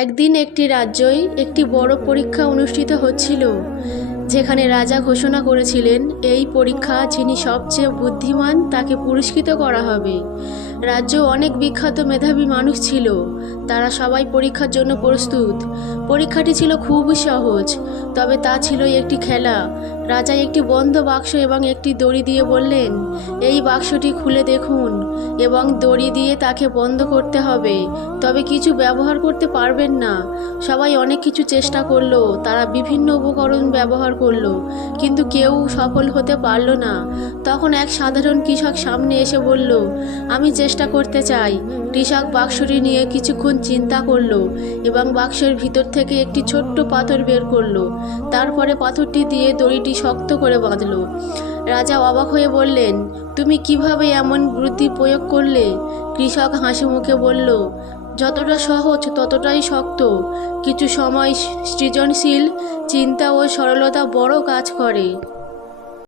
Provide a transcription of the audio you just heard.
একদিন একটি রাজ্যই একটি বড় পরীক্ষা অনুষ্ঠিত হচ্ছিল, যেখানে রাজা ঘোষণা করেছিলেন এই পরীক্ষা যিনি সবচেয়ে বুদ্ধিমান তাকে পুরস্কৃত করা হবে। রাজ্য অনেক বিখ্যাত মেধাবী মানুষ ছিল, তারা সবাই পরীক্ষার জন্য প্রস্তুত। পরীক্ষাটি ছিল খুবই সহজ, তবে তা ছিল একটি খেলা। রাজা একটি বন্ধ বাক্স এবং একটি দড়ি দিয়ে বললেন, এই বাক্সটি খুলে দেখুন এবং দড়ি দিয়ে তাকে বন্ধ করতে হবে, তবে কিছু ব্যবহার করতে পারবেন না। সবাই অনেক কিছু চেষ্টা করলো, তারা বিভিন্ন উপকরণ ব্যবহার করলো, কিন্তু কেউ সফল হতে পারলো না। তখন এক সাধারণ কৃষক সামনে এসে বলল, আমি চেষ্টা করতে চাই। কৃষক বাক্সটি নিয়ে কিছুক্ষণ চিন্তা করলো এবং বাক্সের ভিতর থেকে একটি ছোট্ট পাথর বের করলো। তারপরে পাথরটি দিয়ে দড়িটি শক্ত করে বাঁধলো। রাজা অবাক হয়ে বললেন, তুমি কিভাবে এমন বুদ্ধি প্রয়োগ করলে? কৃষক হাসি মুখে বলল, যতটা সহজ ততটাই শক্ত। কিছু সময় সৃজনশীল চিন্তা ও সরলতা বড় কাজ করে।